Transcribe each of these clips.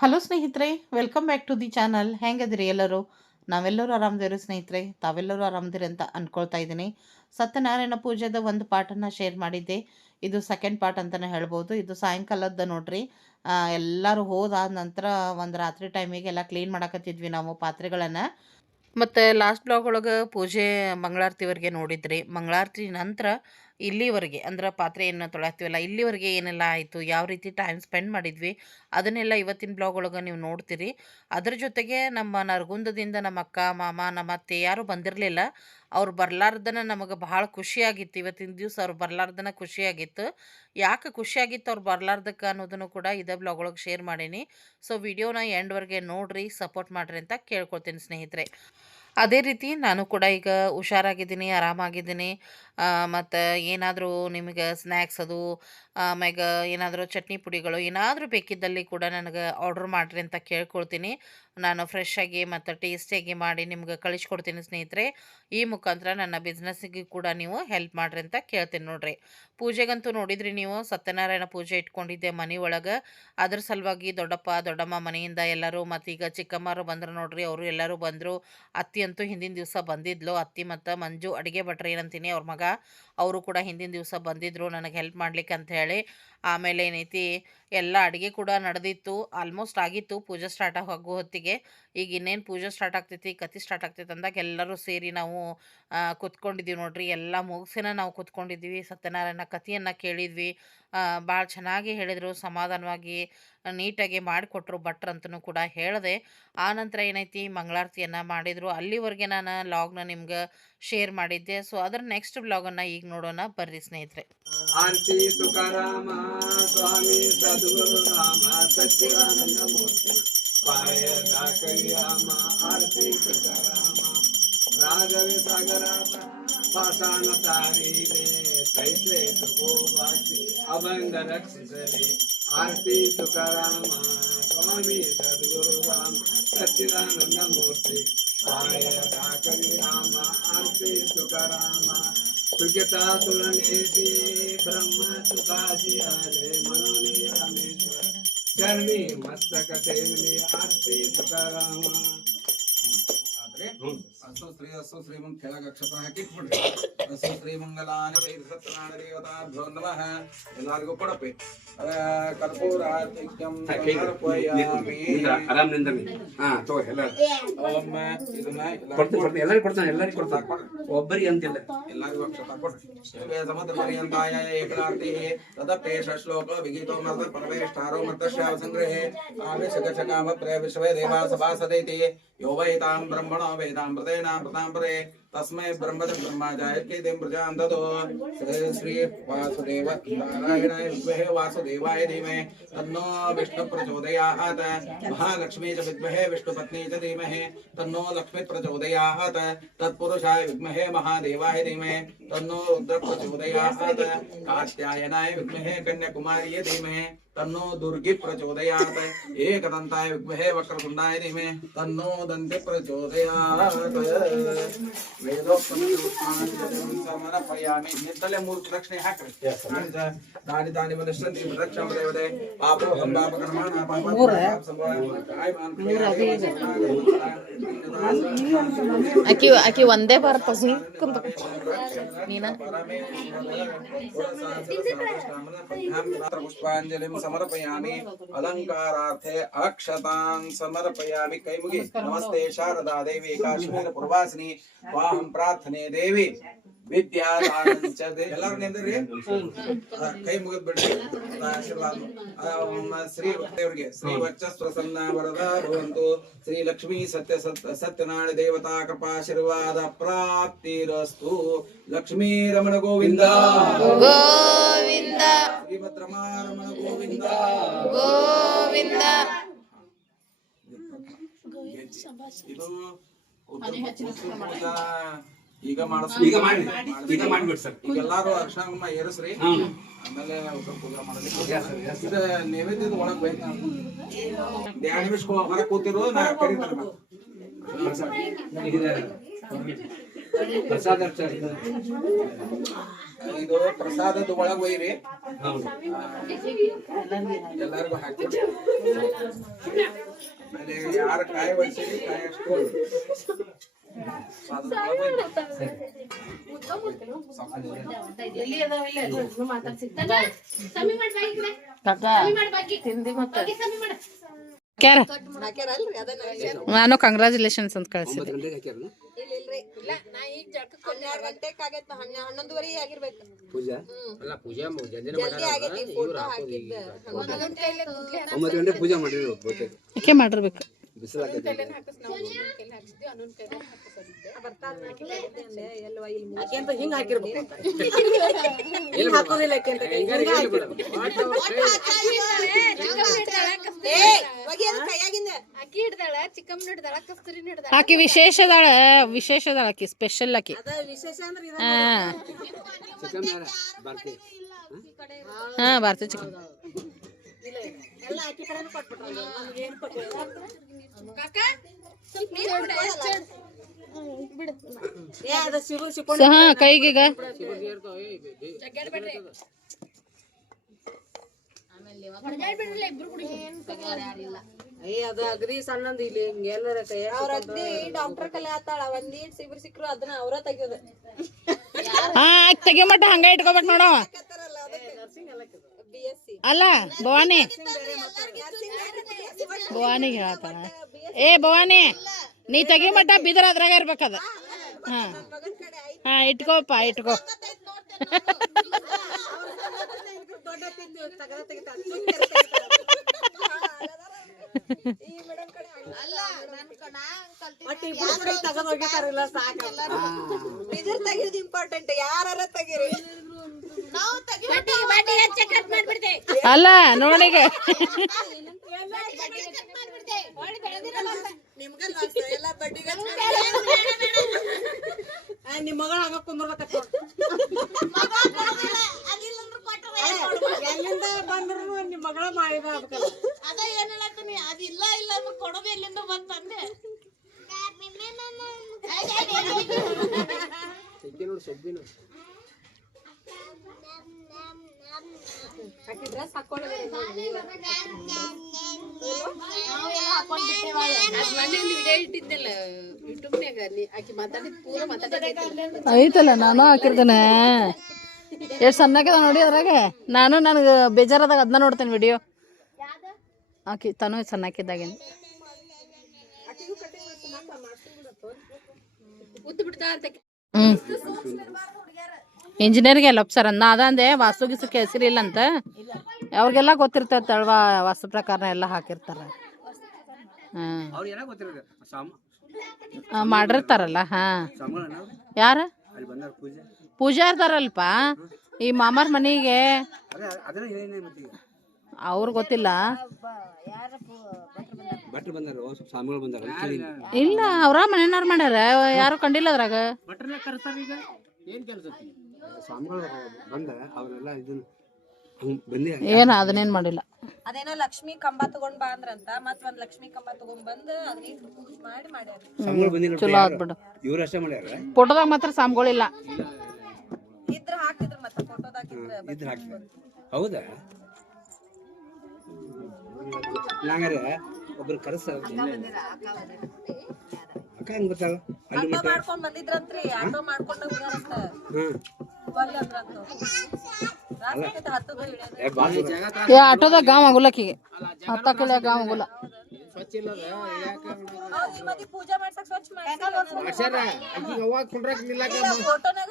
Hello ಸ್ನೇಹಿತರೆ welcome back to the channel ಹೆಂಗದಿರಿ ಎಲ್ಲರೂ? ನಾವೆಲ್ಲರೂ ಆರಾಮದಿರಿ ಸ್ನೇಹಿತರೆ. ತಾವೆಲ್ಲರೂ ಆರಾಮದಿರಿ ಅಂತ ಅಂದ್ಕೊಳ್ತಾ ಇದ್ದೀನಿ. ಸತ್ಯನಾರಾಯಣ ಪೂಜೆದ ಒಂದು ಪಾಠನ ಶೇರ್ ಮಾಡಿದ್ದೆ. ಇದು ಸೆಕೆಂಡ್ ಪಾರ್ಟ್ ಅಂತಲೇ ಹೇಳ್ಬೋದು. ಇದು ಸಾಯಂಕಾಲದ ನೋಡ್ರಿ. ಎಲ್ಲರೂ ಹೋದಾದ ನಂತರ ಒಂದು ರಾತ್ರಿ ಟೈಮಿಗೆ ಎಲ್ಲ ಕ್ಲೀನ್ ಮಾಡಕತ್ತಿದ್ವಿ ನಾವು ಪಾತ್ರೆಗಳನ್ನು. ಮತ್ತು ಲಾಸ್ಟ್ ಬ್ಲಾಗ್ ಒಳಗೆ ಪೂಜೆ ಮಂಗಳಾರತಿವರೆಗೆ ನೋಡಿದ್ರಿ. ಮಂಗಳಾರತಿ ನಂತರ ಇಲ್ಲಿವರೆಗೆ ಅಂದ್ರೆ ಪಾತ್ರೆ ಏನು ತೊಳೆಸ್ತೀವಲ್ಲ ಇಲ್ಲಿವರೆಗೆ ಏನೆಲ್ಲ ಆಯಿತು, ಯಾವ ರೀತಿ ಟೈಮ್ ಸ್ಪೆಂಡ್ ಮಾಡಿದ್ವಿ, ಅದನ್ನೆಲ್ಲ ಇವತ್ತಿನ ಬ್ಲಾಗ್ ಒಳಗೆ ನೀವು ನೋಡ್ತೀರಿ. ಅದ್ರ ಜೊತೆಗೆ ನಮ್ಮ ನರಗುಂದದಿಂದ ನಮ್ಮ ಅಕ್ಕ, ಮಾಮ, ನಮ್ಮ ಅತ್ತೆ ಯಾರು ಬಂದಿರಲಿಲ್ಲ, ಅವ್ರು ಬರ್ಲಾರ್ದನ ನಮಗೆ ಭಾಳ ಖುಷಿಯಾಗಿತ್ತು. ಇವತ್ತಿನ ದಿವಸ ಅವ್ರು ಬರ್ಲಾರ್ದನ ಖುಷಿಯಾಗಿತ್ತು. ಯಾಕೆ ಖುಷಿಯಾಗಿತ್ತು ಅವ್ರು ಬರ್ಲಾರ್ದಕ್ಕೆ ಅನ್ನೋದನ್ನು ಕೂಡ ಇದೇ ಬ್ಲಾಗ್ ಒಳಗೆ ಶೇರ್ ಮಾಡೀನಿ. ಸೊ ವಿಡಿಯೋನ ಎಂಡ್ವರೆಗೆ ನೋಡಿರಿ ಸಪೋರ್ಟ್ ಮಾಡ್ರಿ ಅಂತ ಕೇಳ್ಕೊಳ್ತೀನಿ ಸ್ನೇಹಿತರೆ. ಅದೇ ರೀತಿ ನಾನು ಕೂಡ ಈಗ ಹುಷಾರಾಗಿದ್ದೀನಿ, ಆರಾಮಾಗಿದ್ದೀನಿ. ಮತ್ತು ಏನಾದರೂ ನಿಮಗೆ ಸ್ನ್ಯಾಕ್ಸ್ ಅದು ಆಮ್ಯಾಗ ಏನಾದರೂ ಚಟ್ನಿ ಪುಡಿಗಳು ಏನಾದರೂ ಬೇಕಿದ್ದಲ್ಲಿ ಕೂಡ ನನಗೆ ಆರ್ಡ್ರ್ ಮಾಡಿರಿ ಅಂತ ಕೇಳ್ಕೊಳ್ತೀನಿ. ನಾನು ಫ್ರೆಶ್ ಆಗಿ ಮತ್ತು ಟೇಸ್ಟಿಯಾಗಿ ಮಾಡಿ ನಿಮ್ಗೆ ಕಳಿಸ್ಕೊಡ್ತೀನಿ ಸ್ನೇಹಿತರೆ. ಈ ಮುಖಾಂತರ ನನ್ನ ಬಿಸ್ನೆಸ್ಸಿಗೆ ಕೂಡ ನೀವು ಹೆಲ್ಪ್ ಮಾಡಿರಿ ಅಂತ ಕೇಳ್ತೀನಿ ನೋಡ್ರಿ. ಪೂಜೆಗಂತೂ ನೋಡಿದ್ರಿ ನೀವು, ಸತ್ಯನಾರಾಯಣ ಪೂಜೆ ಇಟ್ಕೊಂಡಿದ್ದೆ ಮನೆ ಒಳಗೆ. ಅದ್ರ ಸಲುವಾಗಿ ದೊಡ್ಡಪ್ಪ, ದೊಡ್ಡಮ್ಮ ಮನೆಯಿಂದ ಎಲ್ಲರೂ ಮತ್ತು ಈಗ ಚಿಕ್ಕಮ್ಮರು ಬಂದರು ನೋಡ್ರಿ, ಅವರು ಎಲ್ಲರೂ ಬಂದರು. ಅತ್ತಿ ಅಂತೂ ಹಿಂದಿನ ದಿವಸ ಬಂದಿದ್ಲು. ಅತ್ತಿ ಮತ್ತು ಮಂಜು ಅಡುಗೆ ಭಟ್ರು ಏನಂತೀನಿ, ಅವ್ರ ಮಗ да, ಅವರು ಕೂಡ ಹಿಂದಿನ ದಿವಸ ಬಂದಿದ್ದರು ನನಗೆ ಹೆಲ್ಪ್ ಮಾಡ್ಲಿಕ್ಕೆ ಅಂತ ಹೇಳಿ. ಆಮೇಲೆ ಏನೈತಿ, ಎಲ್ಲ ಅಡುಗೆ ಕೂಡ ನಡೆದಿತ್ತು ಆಲ್ಮೋಸ್ಟ್ ಆಗಿತ್ತು, ಪೂಜೆ ಸ್ಟಾರ್ಟ್ ಆಗೋ ಹೊತ್ತಿಗೆ. ಈಗ ಇನ್ನೇನು ಪೂಜೆ ಸ್ಟಾರ್ಟ್ ಆಗ್ತೈತಿ ಕತಿ ಸ್ಟಾರ್ಟ್ ಆಗ್ತೈತೆ ಅಂದಾಗ ಎಲ್ಲರೂ ಸೇರಿ ನಾವು ಕೂತ್ಕೊಂಡಿದ್ದೀವಿ ನೋಡ್ರಿ. ಎಲ್ಲ ಮುಗಿಸಿನ ನಾವು ಕುತ್ಕೊಂಡಿದ್ವಿ ಸತ್ಯನಾರಾಯಣ ಕಥೆಯನ್ನು ಕೇಳಿದ್ವಿ. ಭಾಳ ಚೆನ್ನಾಗಿ ಹೇಳಿದರು, ಸಮಾಧಾನವಾಗಿ, ನೀಟಾಗಿ ಮಾಡಿಕೊಟ್ರು ಭಟ್ರು ಅಂತಲೂ ಕೂಡ ಹೇಳಿದೆ. ಆ ನಂತರ ಏನೈತಿ, ಮಂಗಳಾರತಿಯನ್ನು ಮಾಡಿದರು. ಅಲ್ಲಿವರೆಗೆ ನಾನು ಲಾಗ್ನ ನಿಮ್ಗೆ ಶೇರ್ ಮಾಡಿದ್ದೆ. ಸೊ ಅದರ ನೆಕ್ಸ್ಟ್ ಬ್ಲಾಗನ್ನು ಈಗ ನೋಡೋಣ ಬರ್ರಿ ಸ್ನೇಹಿತರೆ ಆಂಟಿ ತುಕಾರಾಮ ಸ್ವಾಮಿ ಸದ್ಗುರು ರಾಮ ಸಚ್ಚಿದಾನಂದ ಮೂರ್ತಿ ಪಾಯದ ಕೈರಾಮ ಆರತಿ ತುಕಾರಾಮ ರಾಘವಿ ಸಾಗರಾತ ಪಾಷಾಣ ತಾರೀಲೆ ತೈಸೆ ತುಕೋವಾಸಿ ಅಭಂಗ ರಕ್ಷಿಸಲಿ ತುಕಾರಾಮ ಸ್ವಾಮಿ ಸದ್ಗುರು ರಾಮ ಸಚ್ಚಿದಾನಂದ ಮೂರ್ತಿ ಪಾಯದ ಕವಿರಾಮ ಆರತಿ ತುಕಾರಾಮ तुलनेशी ब्रह्म सुखासी रामेश्वर चरणी मस्तक ठेवली आरती तुकाराम ಅಸ್ಸು ಶ್ರೀ ಅಸ್ಸು ಶ್ರೀಮಂತ ಕೆಳಗ ಅಕ್ಷರ ಹಾಕಿಟ್ಬಿಡ್ರಿ ಅಸ್ಸು ಶ್ರೀಮಂಗಲಾನ ಸತ್ಯನಾರಾಯಣ ದೇವತಾಭ್ಯೋ ನಮಃ ಎಲ್ಲರಿಗೂ ಕೊಡಪಿ ಕರ್ಪೂರ ಆತಿಥ್ಯಂ ಸಮರ್ಪಯಾಮಿ. ಆರಾಮ್ ನಿಂದ್ರಿ ಹಾ ತಗೋ ಎಲ್ಲ ಓಂ ಇದನ್ನ ಕೊಡ್ತೀನಿ ಕೊಡ್ತೀನಿ ಎಲ್ಲರಿಗೂ ಕೊಡ್ತಾನೆ ಎಲ್ಲರಿಗೂ ಕೊಡ್ತಾನೆ ಕೊಡ್ರಿ ಒಬ್ಬರಿಗೆ ಅಂತಿಲ್ಲ ಎಲ್ಲರಿಗೂ ಅಕ್ಷರ ಕೊಡ್ರಿ ಶಿವೇ ಸಮುದ್ರ ಪರ್ಯಂತಾಯ ಏಕನಾರ್ತಿ ತದಪೇಶ ಶ್ಲೋಕ ವಿಗೀತೋ ಮರ್ದ ಪರಮೇಷ್ಠಾರೋ ಮರ್ತಶ್ಯಾವ ಸಂಗ್ರಹೇ ಆವೇಶ ಗಚಕಾಮ ಪ್ರಯ ವಿಶ್ವೇ ದೇವಾ ಸಭಾ ಸದೈತಿ ಯೋ ವೈತಾಂ ಬ್ರಹ್ಮಣೋ वेदामृतेनामृताम्बरे तस्मै ब्रह्मद ब्रह्माचार्येति प्रजां ददो श्री वासुदेव नारायणाय विद्महे वासुदेवाय धीमहि। तन्नो विष्णु प्रचोदयात्। महालक्ष्मी च विद्महे विष्णुपत्नी च धीमहि। तन्नो लक्ष्मी प्रचोदयात्। तत्पुरुषाय विद्महे महादेवाय धीमहि। तन्नो रुद्र प्रचोदयात्। कात्यायनाय विद्महे कन्याकुमारी धीमहि। तन्नो दुर्गे प्रचोदयात्। एकदन्ताय विद्महे वक्रतुण्डाय धीमहि तन्नो दन्ते प्रचोदयात्। वेदोक्तमनपयामि निद्दले रक्षणे देवदे ಪಾಪೋಹಂ ಪಾಪ ಕರ್ಮಾಣ ಪಾಪ ಆಕಿ ಆಕಿ ಒಂದೇ ಭಾರತ ಸುಂಕಂತ ನೀನ ಪುಷ್ಪಾಂಜಲಿಂ ಸಮರ್ಪಯಾಮಿ ಅಲಂಕಾರಾರ್ಥೆ ಅಕ್ಷತಾನ್ ಸಮರ್ಪಯಾಮಿ ಕೈ ಮುಗಿ ನಮಸ್ತೆ ಶಾರದಾ ದೇವಿ ಕಾಶ್ಮೀರ ಪೂರ್ವಾಸಿನಿ ವಾಹಂ ಪ್ರಾರ್ಥನೆ ದೇವಿ ನಿಂದ್ರಿ ಕೈ ಮುಗಿದ್ ಬಿಡ್ರಿ. ಶ್ರೀ ದೇವ್ರಿಗೆ ಶ್ರೀ ವಚ್ಚಸ್ವಸನ್ನ ವರದ ಭವಂತು ಶ್ರೀ ಲಕ್ಷ್ಮೀ ಸತ್ಯ ಸತ್ಯ ಸತ್ಯನಾರಾಯಣ ದೇವತಾ ಕೃಪಾಶೀರ್ವಾದ ಪ್ರಾಪ್ತಿರಸ್ತು. ಲಕ್ಷ್ಮೀ ರಮಣ ಗೋವಿಂದ. ಗೋವಿಂದ. ಶ್ರೀಭದ್ರಮಾರಮಣ ಗೋವಿಂದ. ಗೋವಿಂದ. ಇದು ಈಗ ಮಾಡಿಸ್ ಈಗ ಮಾಡಿ. ಈಗ ಮಾಡ್ಬಿಡಿ ಸರ್. ಈಗ ಎಲ್ಲಾರು ಅರ್ಶನ ಏರಿಸ್ರಿ. ಆಮೇಲೆ sir. ಇದು ನೈವೇದ್ಯದ ಒಳಗ್ ಬೇಕು ಎರಡು ನಿಮಿಷ ಹೊರಗೆ ಕೂತಿರು ನಾ ಕರೀತಾರೆ. ಪ್ರಸಾದ. ಇದು. ಪ್ರಸಾದದ ಒಳಗ್ ಒಯ್ರಿ. ಎಲ್ಲಾರ್ಗು ಎಲ್ಲರಿಗೂ ಹಾಕಿ. ಆಮೇಲೆ ಯಾರ ಕಾಯಿ ಬಳಸಿ ಕಾಯಿ ಅಷ್ಟು ನಾನು ಕಂಗ್ರಾಚುಲೇಷನ್ಸ್ ಅಂತ ಕಳಿಸಿದೆ ಒಂಬತ್ತು ಗಂಟೆಗೆ ಹಾಕ್ಯಾರ ಹನ್ನೆರಡು ಗಂಟೆಕ್ ಆಗೈತ್ ಹನ್ನೆ- ಹನ್ನೊಂದುವರೆ ಆಗಿರ್ಬೇಕು. ಪೂಜಾ? ಜಲ್ದಿ ಆಗೈತಿ ಫೋಟೋ ಹಾಕಿದ್ದ. ಒಂಬತ್ತು ಗಂಟೆ ಪೂಜೆ ಮಾಡಿರಿ ಬಹುತೇಕ ಯಾಕೆ ಮಾಡಿರ್ಬೇಕು. ಅದ್ ಕೈಯಾಗಿಂದ ಅಕ್ಕಿ ಹಿಡ್ದಾಳ ಚಿಕ್ಕಮ್ಮನ ಹಿಡ್ದಾಳ ಕಸ್ತೂರಿನ ಹಿಡ್ದಾಳ ಆಕಿ ವಿಶೇಷದಾಳ ವಿಶೇಷದಾಳ ಆಕಿ ಸ್ಪೆಷಲ್ ಆಕಿ ಹಾ ಬರ್ತೀವಿ ಯಾರ ಹಾ ಭಾರತ ಚಿಕನ್ ಎಲ್ಲ ಅಕ್ಕಿ ಕಡೆನೂ ಕೊಟ್ಬಿಟ್ರಲ್ಲ ನಮ್ಗೆ ಏನು ಕೊಟ್ಟಿಲ್ಲ ಕಾಕ ಸ್ವಲ್ಪ ನೀರು ಬಿಡ. ಏ ಅದು ಸಿರು ಸಿಕ್ಕೊಂಡು ಹಾ ಕೈಗೀಗ. ಜಗ್ಗಾಡ್ಬೇಡ್ರಿ ಹೊಡ್ಯಾಡ್ಬೇಡ್ರಲ್ಲ ಇಬ್ರು ಕುಡಿ. ಯಾರಿಲ್ಲ. ಏ ಅದ ಅಗದಿ ಸಣ್ಣಂದ ಇಲ್ಲಿ ಹಿಂಗೆಲ್ಲರ ಕೈ ಅವ್ರ ಅಗ್ದಿ ಡಾಕ್ಟರ್ ಕಲೆ ಆತಾಳ ಒಂದೀಟ್ ಸಿಬ್ರು ಸಿಕ್ರು ಅದನ್ನ ಅವ್ರ ತೆಗಿಯೋದು. ಹಾ ತೆಗಿಯೋ ಮಟ್ಟ ಹಂಗ ಇಟ್ಕೋಬೇಕು ನೋಡವ ನರ್ಸಿಂಗ್ ಸಿ ಅಲ್ಲ ಭವಾನಿ. ಭವಾನಿಗೆ ಹೇಳ್ತಾಳ ಏ ಭವಾನಿ ನೀ ತೆಗಿ ಮಟ್ಟ ಬಿದ್ರ ಅದ್ರಾಗ ಇರ್ಬೇಕದ. ಹಾ ಹಾ. ಇಟ್ಕೋಪ್ಪ ಇಟ್ಕೋ ಬಿದಿರ್ ತೆಗಿಯೋದು ಇಂಪಾರ್ಟೆಂಟ್ ಯಾರ ತೆಗೀರಿ. ಅಲ್ಲ ನೋಡಿಗೆ ನಿಮ್ ಬೆಳೆದಿರಲ್ಲ ಅಂತ. ನಿಮ್ಗ ಲಾಸ್ ಎಲ್ಲ ಬಡ್ಡಿಗೆ ನಿಮ್ಮ ಮಗಳ ಹಂಗ ಕುಂದ್ರಬೇಕತ್ತ ಎಲ್ಲಿಂದ ಬಂದ್ರು ನಿಮ್ಮ ಮಗಳ ಮಾಡಿದ ಅದ ಏನ್ ಹೇಳತ್ತೀನಿ? ಅದಿಲ್ಲ ಇಲ್ಲ ಇಲ್ಲ ಕೊಡೋದು ಎಲ್ಲಿಂದ ಬಂತಂದೆ ಡ್ರೆಸ್ ಹಾಕೊಂಡ್ರೆ ಅದ್ ಮನೇಲಿ ವಿಡಿಯೋ ಇಟ್ಟಿದ್ದಲ್ಲ ಯೂಟ್ಯೂಬ್ನ್ಯಾಗ ನೀ ಆಕಿ ಮಾತಾಡಿದ್ ಪೂರ ಮಾತಾಡಿದ ಐತಲ್ಲ ನಾನು ಹಾಕಿರ್ತೇನೆ ಎಷ್ಟು ಸಣ್ಣಕದ ನೋಡಿ ಅದ್ರಾಗೆ? ನಾನು ನನಗೆ ಬೇಜಾರದಾಗ ಅದನ್ನ ನೋಡ್ತೇನೆ ವಿಡಿಯೋ ಆಕಿ ತಾನು ಅಂತ ಹ್ಮ್. ಇಂಜಿನಿಯರ್ಗೆ ಎಲ್ಲ ಸರ್ ನಾ ಅದಂದೆ ವಾಸ್ತು ಗಿಸ್ತು ಹೆಸರಿಲ್ಲ ಅಂತ. ಅವ್ರಿಗೆಲ್ಲ ಗೊತ್ತಿರ್ತೈತೆ ತಳ್ವ ವಾಸ್ತು ಪ್ರಕಾರ ಎಲ್ಲ ಹಾಕಿರ್ತಾರ. ಹಾಂ. ಮಾಡಿರ್ತಾರಲ್ಲ ಹಾ. ಯಾರ? ಅಲ್ಲಿ ಬಂದಾರ ಪೂಜೆ ಪೂಜಾ ಇರ್ತಾರಲ್ಪ ಈ ಮಾಮಾರ್ ಮನೆಗೆ? ಅದೇ ಏನೇ ಮತ್ತೆ ಈಗ? ಅವ್ರು ಗೊತ್ತಿಲ್ಲ. ಇಲ್ಲ ಅವ್ರ ಮನೆಯವ್ರ ಮಾಡ್ಯಾರ ಯಾರು ಕಂಡಿಲ್ಲ ಅದ್ರಾಗ. ಏನ ಅದನ್ನೇನ್ ಮಾಡಿಲ್ಲ. ಅದೇನೋ ಲಕ್ಷ್ಮಿ ಕಂಬ ತಗೊಂಡ್ ಬಾ ಅಂದ್ರಂತ ಮತ್ ಒಂದ್ ಲಕ್ಷ್ಮಿ ಕಂಬ ತಗೊಂಡ್ ಬಂದ್ ಮಾಡಿ ಮಾಡ್ಯಾರ. ಚಲೋ ಆಗ್ಬಿಡ ಫೋಟೋದಾಗ ಮಾತ್ರ ಸಾಮ್ಗಳಿಲ್ಲ ಇದ್ರ ಹಾಕಿದ್ರ ಮತ್ತ ಫೋಟೋದಾಗ ಇದ್ರ ಇದ್ರ ಹೌದಾ? ನಂಗಾರೆ ಒಬ್ರು ಕರೆಸ ಅಕ್ಕ ಹೆಂಗ್ ಗೊತ್ತಾಳ ಅಲ್ಲಿ ಆಟೋ ಮಟ್ಟ ಮಾಡ್ಕೊಂಡ್ ಬಂದಿದ್ರಂತ್ರಿ ಆಟೋ ಮಾಡ್ಕೊಂಡ ಹೋಗ್ಯಾರಂತ. ಹ್ಮ್. ಬರ್ಲಿ ಅಂದ್ರಂತ. ರಾತ್ರಿ ಆಕೈತೆ ಹತ್ತದು ಹಿಡಿಯೋದು ಯಾಕೆ ಆಗುಲ್ಲ ಹೌದ್, ಈ ಮದಿ ಪೂಜೆ ಮಾಡ್ಸಕ್ ಸ್ವಚ್ಛ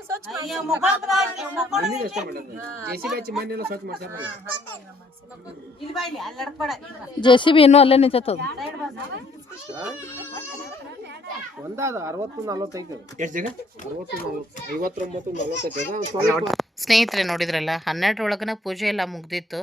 ಸ್ವಚ್ಛ ಜೆ ಜೆಸಿಬಿ ಇನ್ನೂ ಅಲ್ಲೇ ನಿಂತದ ಎಷ್ಟ್ ಜಾಗ? ಸ್ನೇಹಿತರೆ ನೋಡಿದ್ರಲ್ಲ ಹನ್ನೆರಡರೊಳಗನ ಪೂಜೆ ಎಲ್ಲ ಮುಗ್ದಿತ್ತು.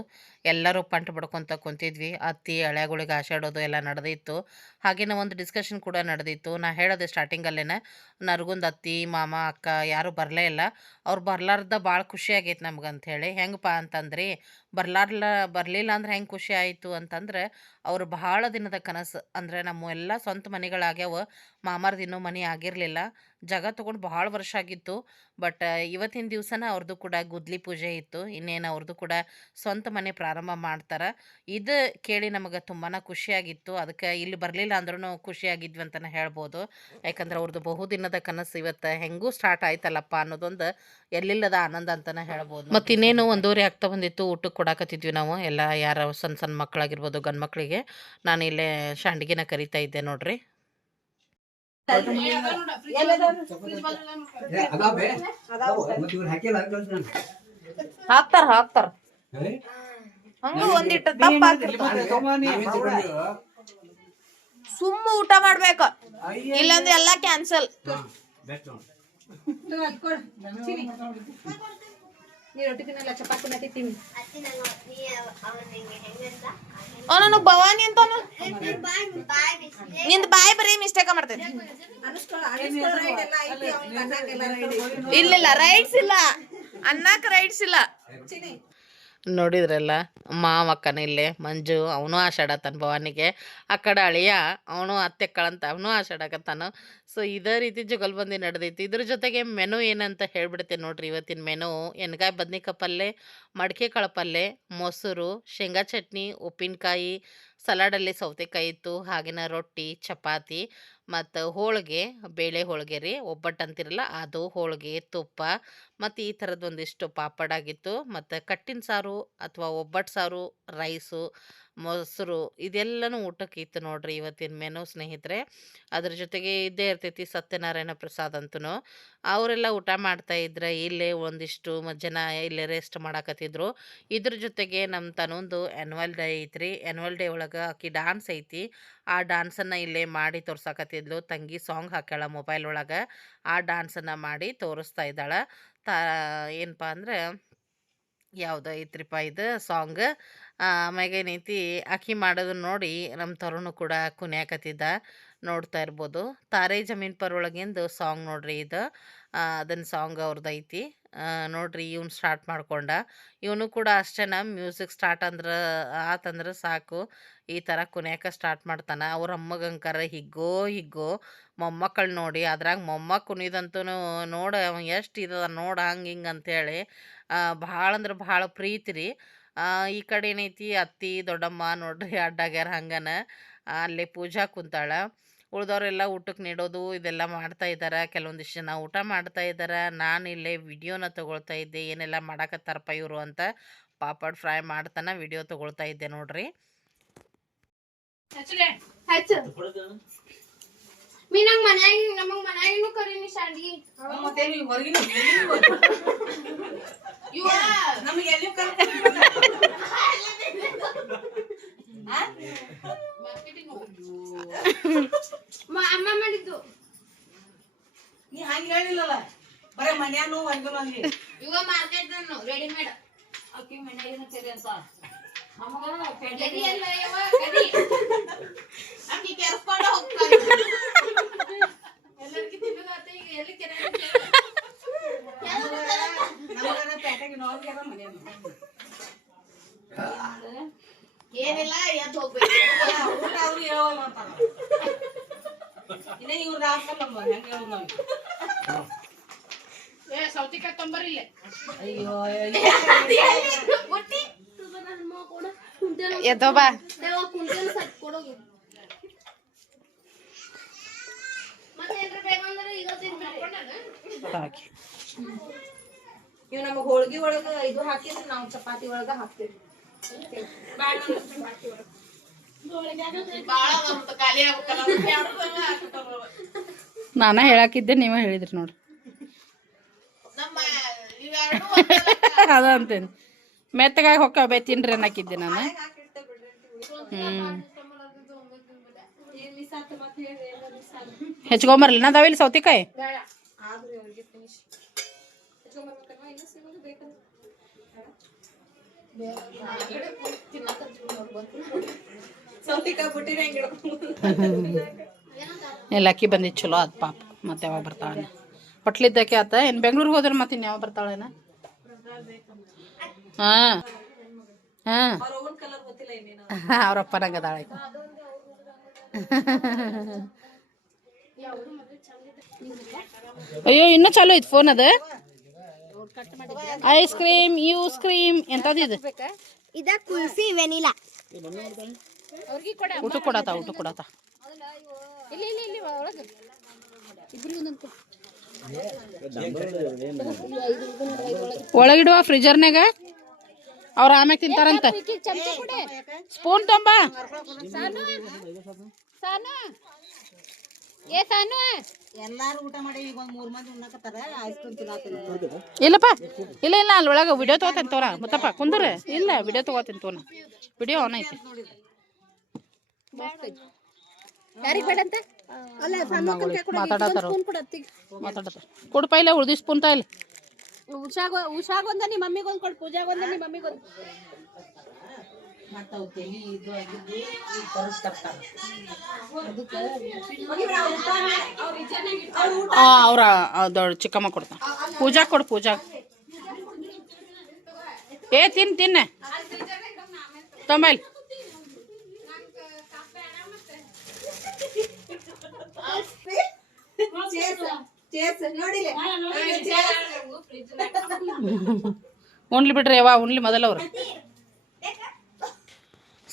ಎಲ್ಲರೂ ಪಂಟ್ ಬಡ್ಕೊತ ಕುಂತಿದ್ವಿ. ಅತ್ತಿ, ಹಳೆಗಳಿಗೆ ಆಶಾಡೋದು ಎಲ್ಲ ನಡೆದಿತ್ತು ಹಾಗೇನ ಒಂದು ಡಿಸ್ಕಷನ್ ಕೂಡ ನಡೆದಿತ್ತು. ನಾ ಹೇಳೋದೆ ಸ್ಟಾರ್ಟಿಂಗಲ್ಲೇನೆ ನರ್ಗೊಂದು ಅತ್ತಿ, ಮಾಮ, ಅಕ್ಕ ಯಾರೂ ಬರಲೇ ಇಲ್ಲ. ಅವ್ರು ಬರ್ಲಾರ್ದ ಭಾಳ ಖುಷಿ ಆಗೈತೆ ನಮ್ಗೆ ಹೇಳಿ ಹೆಂಗಪ್ಪ ಅಂತಂದ್ರಿ, ಬರ್ಲಾರ್ಲ, ಬರಲಿಲ್ಲ ಅಂದ್ರೆ ಹೆಂಗೆ ಖುಷಿ ಆಯಿತು ಅಂತಂದ್ರೆ, ಅವರು ಬಹಳ ದಿನದ ಕನಸು. ಅಂದರೆ ನಮ್ಮ ಎಲ್ಲ ಸ್ವಂತ ಮನೆಗಳಾಗ್ಯಾವ. ಮಾಮಾರ್ದು ಇನ್ನೂ ಮನೆ ಆಗಿರಲಿಲ್ಲ. ಜಾಗ ತೊಗೊಂಡು ಭಾಳ ವರ್ಷ ಆಗಿತ್ತು. ಬಟ್, ಇವತ್ತಿನ ದಿವಸನ ಅವ್ರದ್ದು ಕೂಡ ಗುದ್ಲಿ ಪೂಜೆ ಇತ್ತು. ಇನ್ನೇನು ಅವ್ರದ್ದು ಕೂಡ ಸ್ವಂತ ಮನೆ ಪ್ರಾರಂಭ ಮಾಡ್ತಾರೆ. ಇದು ಕೇಳಿ ನಮಗೆ ತುಂಬಾ ಖುಷಿಯಾಗಿತ್ತು. ಅದಕ್ಕೆ ಇಲ್ಲಿ ಬರಲಿಲ್ಲ ಅಂದ್ರೂ ಖುಷಿಯಾಗಿದ್ವಿ ಅಂತಲೇ ಹೇಳ್ಬೋದು. ಯಾಕಂದ್ರೆ ಅವ್ರದ್ದು ಬಹುದಿನದ ಕನಸು ಇವತ್ತು ಹೆಂಗೂ ಸ್ಟಾರ್ಟ್ ಆಯ್ತಲ್ಲಪ್ಪ ಅನ್ನೋದೊಂದು ಎಲ್ಲಿಲ್ಲದ ಆನಂದ ಅಂತಲೇ ಹೇಳ್ಬೋದು. ಮತ್ತು ಇನ್ನೇನು ಒಂದೂವರೆ ಆಗ್ತಾ ಬಂದಿತ್ತು ಊಟಕ್ಕೆ ಕೊಡಾಕತ್ತಿದ್ವಿ ನಾವು. ಎಲ್ಲ ಯಾರ ಸಣ್ಣ ಸಣ್ಣ ಮಕ್ಕಳಾಗಿರ್ಬೋದು ಗಂಡು ಮಕ್ಕಳಿಗೆ ನಾನು ಇಲ್ಲೇ ಶಾಂಡಿಗೆನ ಕರಿತಾ ಇದ್ದೆ ನೋಡ್ರಿ. ಹಾಕ್ತಾರ ಹಾಕ್ತಾರ. ಹಂಗ ಒಂದಿಟ್ಟು ದಪ್ಪ ಸುಮ್ಮ ಊಟ ಮಾಡ್ಬೇಕ. ಇಲ್ಲಂದ್ರೆ ಎಲ್ಲಾ ಕ್ಯಾನ್ಸಲ್ ನನಗ್ ಭವಾನಿ ಅಂತ ನಿಂದ ಬಾಯಿ ಬರೀ ಮಿಸ್ಟೇಕ ಮಾಡ್ತೈತಿ ಇಲ್ಲ ಇಲ್ಲ ರೈಟ್ಸ್ ಇಲ್ಲ. ಅನ್ನಕ್ ರೈಟ್ಸ್ ಇಲ್ಲ. ನೋಡಿದ್ರಲ್ಲ ಮಾವಕ್ಕನ ಇಲ್ಲಿ, ಮಂಜು, ಅವನು ಆಷಾಡತ್ತಾನ ಭವಾನಿಗೆ. ಆ ಕಡೆ ಅಳಿಯ, ಅವನು ಅತ್ತೆ ಕಳಂತ ಅವನು ಆಷಾಡಕತ್ತಾನ ಸೊ ಇದೇ ರೀತಿ ಜುಗಲ್ಬಂದಿ ನಡೆದೈತಿ. ಇದ್ರ ಜೊತೆಗೆ ಮೆನು ಏನಂತ ಹೇಳ್ಬಿಡ್ತೀನಿ ನೋಡ್ರಿ ಇವತ್ತಿನ ಮೆನು. ಎಣ್ಗಾಯಿ ಬದ್ನಿಕಾಯಿ ಪಲ್ಯ ಮಡಿಕೆ ಕಾಳು ಪಲ್ಯ ಮೊಸರು, ಶೇಂಗಾ ಚಟ್ನಿ, ಉಪ್ಪಿನಕಾಯಿ ಸಲಾಡಲ್ಲಿ ಸೌತೆಕಾಯಿ ಇತ್ತು, ಹಾಗೆನ ರೊಟ್ಟಿ, ಚಪಾತಿ. ಮತ್ತು ಹೋಳಿಗೆ, ಬೇಳೆ ಹೋಳಿಗೆ ರೀ ಒಬ್ಬಟ್ಟು ಅಂತಿರಲ್ಲ ಅದು ಹೋಳಿಗೆ, ತುಪ್ಪ ಮತ್ತು ಈ ಥರದ್ದು ಒಂದಿಷ್ಟು ಪಾಪಡ್ ಆಗಿತ್ತು. ಮತ್ತು ಕಟ್ಟಿನ ಸಾರು ಅಥವಾ ಒಬ್ಬಟ್ಟು ಸಾರು, ರೈಸು, ಮೊಸರು ಇದೆಲ್ಲನೂ ಊಟಕ್ಕೆ ಇತ್ತು ನೋಡ್ರಿ ಇವತ್ತಿನ ಮೆನು ಸ್ನೇಹಿತರೆ. ಅದ್ರ ಜೊತೆಗೆ ಇದ್ದೇ ಇರ್ತೈತಿ ಸತ್ಯನಾರಾಯಣ ಪ್ರಸಾದ್ ಅಂತೂ ಅವರೆಲ್ಲ ಊಟ ಮಾಡ್ತಾ ಇದ್ರೆ ಇಲ್ಲೇ ಒಂದಿಷ್ಟು ಜನ ಇಲ್ಲೇ ರೆಸ್ಟ್ ಮಾಡಾಕತ್ತಿದ್ರು. ಇದ್ರ ಜೊತೆಗೆ ನಮ್ಮ ತನೊಂದು ಆ್ಯನ್ವಲ್ ಡೇ ಐತ್ರಿ. ಆ್ಯನ್ವಲ್ ಡೇ ಒಳಗೆ ಆಕಿ ಡಾನ್ಸ್ ಐತಿ. ಆ ಡಾನ್ಸನ್ನು ಇಲ್ಲೇ ಮಾಡಿ ತೋರ್ಸಾಕತ್ತಿದ್ಲು. ತಂಗಿ ಸಾಂಗ್ ಹಾಕ್ಯಾಳ ಮೊಬೈಲ್ ಒಳಗೆ. ಆ ಡಾನ್ಸನ್ನು ಮಾಡಿ ತೋರಿಸ್ತಾ ಇದ್ದಾಳೆ. ತ ಏನಪ್ಪ ಅಂದ್ರೆ, ಯಾವುದೋ ಐತ್ರಿಪ್ಪ ಇದು ಸಾಂಗ್. ಆಮ್ಯಾಗ ಏನೈತಿ ಆಕಿ ಮಾಡೋದನ್ನ ನೋಡಿ ನಮ್ಮ ತರುಣು ಕೂಡ ಕುಣಿಯಾಕತ್ತಿದ್ದ. ನೋಡ್ತಾ ಇರ್ಬೋದು. ತಾರೆ ಜಮೀನ್ ಪರ್ ಒಳಗಿಂದು ಸಾಂಗ್ ನೋಡ್ರಿ ಇದು. ಅದನ್ನ ಸಾಂಗ್ ಅವ್ರದ್ದು ಐತಿ ನೋಡ್ರಿ ಇವ್ನು ಸ್ಟಾರ್ಟ್ ಮಾಡ್ಕೊಂಡ. ಇವನು ಕೂಡ ಅಷ್ಟೇನ ಮ್ಯೂಸಿಕ್ ಸ್ಟಾರ್ಟ್ ಅಂದ್ರೆ, ಆತಂದ್ರೆ ಸಾಕು. ಈ ಥರ ಕುನ್ಯಾಕ ಸ್ಟಾರ್ಟ್ ಮಾಡ್ತಾನೆ. ಅವ್ರ ಅಮ್ಮಗಂಕರ ಹಿಗ್ಗೋ ಹಿಗ್ಗೋ, ಮೊಮ್ಮಕ್ಕಳು ನೋಡಿ, ಅದ್ರಾಗ ಮೊಮ್ಮ ಕುನಿದಂತೂ ನೋಡ, ಅವ ಎಷ್ಟು ಇದ ನೋಡ ಹಂಗೆ ಹಿಂಗೆ ಅಂತೇಳಿ ಭಾಳ ಅಂದ್ರೆ ಭಾಳ ಪ್ರೀತಿ ರೀ. ಈ ಕಡೆ ಏನೈತಿ ಅತ್ತಿ, ದೊಡ್ಡಮ್ಮ ನೋಡ್ರಿ ಅಡ್ಡಾಗ್ಯಾರ ಹಂಗನ. ಅಲ್ಲೇ ಪೂಜಾ ಕುಂತಾಳ. ಉಳ್ದವ್ರೆಲ್ಲ ಊಟಕ್ಕೆ ನೀಡೋದು ಇದೆಲ್ಲ ಮಾಡ್ತಾ ಇದ್ದಾರೆ ಕೆಲವೊಂದಿಷ್ಟು ಜನ ಊಟ ಮಾಡ್ತಾ ಇದ್ದಾರೆ ನಾನು ಇಲ್ಲೇ ವಿಡಿಯೋನ ತೊಗೊಳ್ತಾ ಇದ್ದೆ. ಏನೆಲ್ಲ ಮಾಡಕತ್ತಾರಪ್ಪ ಇವರು ಅಂತ ಪಾಪಡ್ ಫ್ರೈ ಮಾಡ್ತಾನೆ ವಿಡಿಯೋ ತೊಗೊಳ್ತಾ ಇದ್ದೆ ನೋಡ್ರಿ. ನಮಗ್ ಮನ್ಯಾಗಿನೂ ಕರೀನಿ ಶಾಂಡ್ಗಿ ಇವ ಮ- ಅಮ್ಮ ಮಾಡಿದ್ದು ನೀ ಹಂಗ ಹೇಳಿಲ್ಲಲ್ಲ. ಬರೇ ಮನ್ಯಾನು ಹಂಗ ಮಂದಿ ಇವ ಮಾರ್ಕೆಟ್ ರೆಡಿಮೇಡ್ ಅಕ್ಕಿ ಮನ್ಯಾಗಿನ ಕರಿ ಅಂತ. ನಮಗ ಗಡಿ ಅಲ್ಲ ಯವ್ವ, ಕೆರ್ಸ್ಕೊಂಡ ಹೋಗ್ತಾಳೆ. ಎಲ್ಲರಿಗೂ ಈಗ ಎಲ್ಲಿ ಕೆರೆ ಪೇಟೆಗೆ ನೋಡ್ಗ್ಯಾರ ಮನ್ಯಾನು ಏನಿಲ್ಲ ಎದ್ದು ಹೋಗ್ಬೇಕು. ಊಟ ಆದ್ರೂ ಹೇಳೋಲ್ಲ ಅಂತಾರ ಇನ್ನ ಇವ್ರದ್ದು ಹಾಕಲ್ಲ ನಮ್ಮ ಹೆಂಗ ಹೇಳೋದು ನಾವು ಏ ಸೌತಿಕಾಯಿ ತೊಂಬರಿಲ್ಲ ಅಯ್ಯೋ ಬುಟ್ಟಿ? ಎದ್ದೋ ಬಾ ಇವ್ ನಮಗ್ ಹೋಳ್ಗಿ ಒಳಗ ಇದು ಹಾಕಿದ್ರೆ ನಾವು ಚಪಾತಿ ಒಳಗ ಹಾಕ್ತೇವಿ. ನಾನ ಹೇಳಾಕಿದ್ದೆ, ನೀವ ಹೇಳಿದ್ರಿ ನೋಡ್ರಿ. ಅದ ಅಂತೇನಿ ಮೆತ್ತಗಾಗಿ ಹೊಕ್ಕ ಬೈ ತಿನ್ರಿ ಅನ್ನಕಿದ್ದೆ ನಾನು. ಹ್ಮ್. ಹೆಚ್ಕೊಂಬರ್ಲಿ ನಾವ್ ಇಲ್ಲಿ ಸೌತಿಕಾಯಿ ಆದ್ರೂ ಇವ್ರಿಗೆ ಫಿನಿಶ್ ಹಚ್ಕೊಂಡ್ಬರ್ಬೇಕಲ್ವಾ ಇನ್ನೂ ಸಿಗೋದು ಬೇಕಂದ್ರೆ ಸೌತಿಕಾಯಿ ಬುಟ್ಟಿನ ಹೆಂಗ್ ಎಲ್ಲ ಅಕ್ಕಿ ಬಂದಿದ್ದು ಚಲೋ ಆತ್ ಪಾಪ. ಮತ್ತೆ ಯಾವಾಗ ಬರ್ತಾಳೆ ಹೊಟ್ಲಿದ್ದಕ್ಕೆ ಆತ. ಏನು ಬೆಂಗ್ಳೂರಿಗೆ ಹೋದ್ರೆ ಮತ್ತೆ ಇನ್ನು ಯಾವಾಗ ಬರ್ತಾಳೇನ? ಹಾಂ. ಹಾಂ. ಅವ್ರ ನಂಗೆ ಅಯ್ಯೋ, ಇನ್ನೂ ಚಾಲೂ ಐತೆ ಫೋನ್ ಅದು. ಐಸ್ ಕ್ರೀಮ್ ಯೂಸ್ ಕ್ರೀಮ್ ಎಂತದ್ದು ಇದು? ಇದ ಕುಲ್ಫಿ ವೆನಿಲಾ. ಅವ್ರಿಗೆ ಕೊಡ ಊಟ ಕೊಡತ ಊಟ ಕೊಡತ ಇಲ್ಲಿ ಇಲ್ಲಿ ಇಲ್ಲಿ ಒಳಗೆ. ಇಬ್ರಿಗೆ ಒಂದೊಂದು. ಒಳಗಿಡುವ ಫ್ರಿಜರ್ನಾಗ ಅವ್ರ ಆಮ್ಯಾಗ ತಿಂತಾರಂತ. ಸ್ಪೂನ್ ತೊಂಬ. ಸಾನು ಸಾನು ಏ ಸಾನು ಎಲ್ಲಾರು ಊಟ ಮಾಡಿ ಈಗ ಒಂದ್ ಮೂರ್ ಮಂದಿ ಉಣ್ಣಕತ್ತಾರ ಐಸ್ ಕ್ರೀಮ್ ತಿನ್ನತ್ತಿಲ್ಲ ಇಲ್ಲಪ್ಪ ಇಲ್ಲ ಇಲ್ಲ ಅಲ್ಲಿ ಒಳಗೆ ವಿಡಿಯೋ ತಗೋತೇನೆ ತೋರ ಮತ್ತಪ್ಪ ಕುಂದ್ರ. ಇಲ್ಲ ವಿಡಿಯೋ ತಗೋತೇನೆ ತೋನ. ವಿಡಿಯೋ ಆನ್ ಐತಿ. ಮಾತಾಡತ್ತಾರ ಮಾತಾಡತ್ತಾರ. ಕೊಡಪ್ಪ ಇಲ್ಲ ಉಳ್ದಿ ಸ್ಪೂನ್ ತಾ ಇಲ್ಲಿ. ಉಷಾಗ ನಿ ನಿಮ್ಮ ಮಮ್ಮಿಗೊಂದು ಕೊಡು ಪೂಜಾಗೊಂದ ನಿಮ್ಮ ಮಮ್ಮಿಗೊಂದು ಮತ್ತ ಅವ್ ಇದು ಆಗಿದ್ದು ತರಸ್ ಹಾಂ ಅವ್ರ ದೊಡ್ಡ ಚಿಕ್ಕಮ್ಮ ಕೊಡ್ತಾನ. ಪೂಜಾ ಕೊಡು, ಪೂಜಾ. ಏ, ತಿನ್, ತಿನ್ನ. ತೊಂಬೈಲ್ ಉಣ್ಲಿ ಬಿಡ್ರಿ ಯಾವ ಉಣ್ಲಿ ಮೊದಲವ್ರು?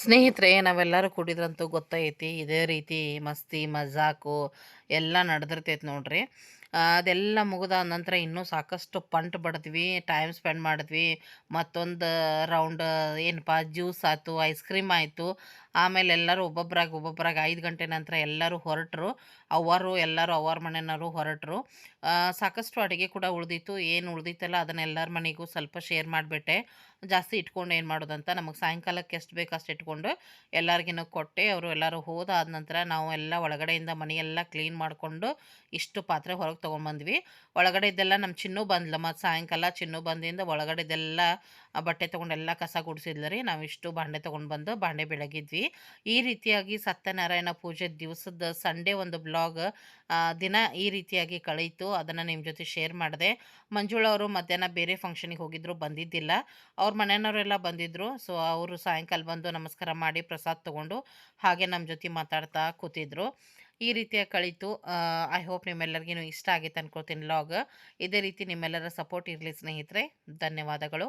ಸ್ನೇಹಿತರೆ ನಾವೆಲ್ಲರೂ ಕೂಡಿದ್ರಂತೂ ಗೊತ್ತೈತಿ. ಇದೇ ರೀತಿ ಮಸ್ತಿ ಮಜಾಕು ಎಲ್ಲ ನಡೆದಿರ್ತೈತೆ ನೋಡ್ರಿ. ಅದೆಲ್ಲ ಮುಗಿದ ನಂತರ ಇನ್ನೂ ಸಾಕಷ್ಟು ಪಂಟ್ ಬಡಿದ್ವಿ ಟೈಮ್ ಸ್ಪೆಂಡ್ ಮಾಡಿದ್ವಿ. ಮತ್ತೊಂದು ರೌಂಡ್ ಏನಪ್ಪ ಜ್ಯೂಸ್ ಆಯಿತು ಐಸ್ ಕ್ರೀಮ್ ಆಯಿತು. ಆಮೇಲೆ ಎಲ್ಲರೂ ಒಬ್ಬೊಬ್ಬರಾಗಿ ಒಬ್ಬೊಬ್ಬರಾಗಿ ಐದು ಗಂಟೆ ನಂತರ ಎಲ್ಲರೂ ಹೊರಟರು. ಅವರು ಎಲ್ಲರೂ ಅವ್ರ ಮನೆಯವರು ಹೊರಟರು. ಸಾಕಷ್ಟು ಅಡುಗೆ ಕೂಡ ಉಳಿದಿತ್ತು. ಏನು ಉಳಿದಿತ್ತಲ್ಲ, ಅದನ್ನ ಎಲ್ಲರ ಮನೆಗೂ ಸ್ವಲ್ಪ ಶೇರ್ ಮಾಡಿಬಿಟ್ಟೆ. ಜಾಸ್ತಿ ಇಟ್ಕೊಂಡು ಏನು ಮಾಡೋದಂತ ನಮಗೆ ಸಾಯಂಕಾಲಕ್ಕೆ ಎಷ್ಟು ಬೇಕು ಅಷ್ಟು ಇಟ್ಕೊಂಡು ಎಲ್ಲರಿಗಿನ ಕೊಟ್ಟೆ. ಅವರು ಎಲ್ಲರೂ ಹೋದಾದ ನಂತರ ನಾವು ಎಲ್ಲ ಒಳಗಡೆಯಿಂದ ಮನೆಯೆಲ್ಲ ಕ್ಲೀನ್ ಮಾಡಿಕೊಂಡು ಇಷ್ಟು ಪಾತ್ರೆ ಹೊರಗೆ ತೊಗೊಂಡ್ಬಂದ್ವಿ. ಒಳಗಡೆ ಇದ್ದೆಲ್ಲ ನಮ್ಮ ಚಿನ್ನು ಬಂದ್ಲ, ಮತ್ತು ಸಾಯಂಕಾಲ ಚಿನ್ನು ಬಂದಿಂದ ಒಳಗಡೆದೆಲ್ಲ ಬಟ್ಟೆ ತೊಗೊಂಡೆಲ್ಲ ಕಸ ಗುಡಿಸಿದ್ಲು ರೀ. ನಾವು ಇಷ್ಟು ಬಾಂಡೆ ತೊಗೊಂಡು ಬಂದು ಬಾಂಡೆ ಬೆಳಗಿದ್ವಿ. ಈ ರೀತಿಯಾಗಿ ಸತ್ಯನಾರಾಯಣ ಪೂಜೆ ದಿವಸದ ಸಂಡೇ ಒಂದು ಬ್ಲಾಗ್ ದಿನ ಈ ರೀತಿಯಾಗಿ ಕಳೀತು. ಅದನ್ನು ನಿಮ್ಮ ಜೊತೆ ಶೇರ್ ಮಾಡಿದೆ. ಮಂಜುಳ ಅವರು ಮಧ್ಯಾಹ್ನ ಬೇರೆ ಫಂಕ್ಷನಿಗೆ ಹೋಗಿದ್ರು, ಬಂದಿದ್ದಿಲ್ಲ. ಅವ್ರ ಮನೆಯವರೆಲ್ಲ ಬಂದಿದ್ದರು ಸೊ ಅವರು ಸಾಯಂಕಾಲ ಬಂದು ನಮಸ್ಕಾರ ಮಾಡಿ ಪ್ರಸಾದ ತೊಗೊಂಡು ಹಾಗೆ ನಮ್ಮ ಜೊತೆ ಮಾತಾಡ್ತಾ ಕೂತಿದ್ರು. ಈ ರೀತಿಯ ಕಳೀತು. ಐ ಹೋಪ್ ನಿಮ್ಮೆಲ್ಲರಿಗೂ ಇಷ್ಟ ಆಗಿತ್ತು ಅನ್ಕೋತೀನಿ ಲಾಗ್ ಇದೇ ರೀತಿ ನಿಮ್ಮೆಲ್ಲರ ಸಪೋರ್ಟ್ ಇರಲಿ ಸ್ನೇಹಿತರೆ. ಧನ್ಯವಾದಗಳು.